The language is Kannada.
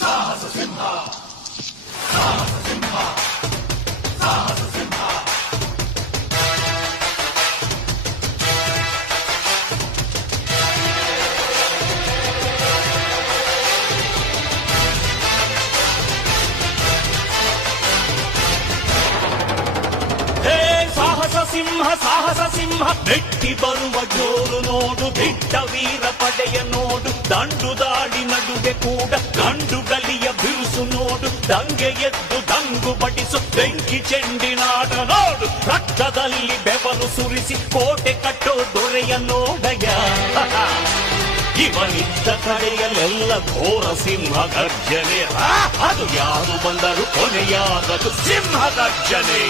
ಸಾಹಸ ಸಿಂಹ ಸಾಹಸ ಸಿಂಹ ಸಾಹಸ ಸಿಂಹ ಸಾಹಸ ಸಿಂಹ ಬೆಟ್ಟಿ ಬರುವ ಜೋರು ನೋಡು, ದಿಟ್ಟ ವೀರ ಪಡೆಯ ನೋಡು, ದಂಡು ದಾಡಿ ನಡುವೆ ಕೂಡ ಗಂಡು ಗಲಿಯ ಬಿರುಸು ನೋಡು, ದಂಗೆ ಎದ್ದು ದಂಗು ಬಡಿಸು ಬೆಂಕಿ ಚೆಂಡಿನಾಟ ನೋಡು, ರಕ್ತದಲ್ಲಿ ಬೆವರು ಸುರಿಸಿ ಕೋಟೆ ಕಟ್ಟೋ ದೊರೆಯ ನೋಡಯ. ಇವನಿದ್ದ ಕಡೆಯಲ್ಲೆಲ್ಲ ಘೋರ ಸಿಂಹ ಗರ್ಜನೆ, ಅದು ಯಾರು ಬಂದರು ಕೊನೆಯಾದದು ಸಿಂಹ ಗರ್ಜನೆ.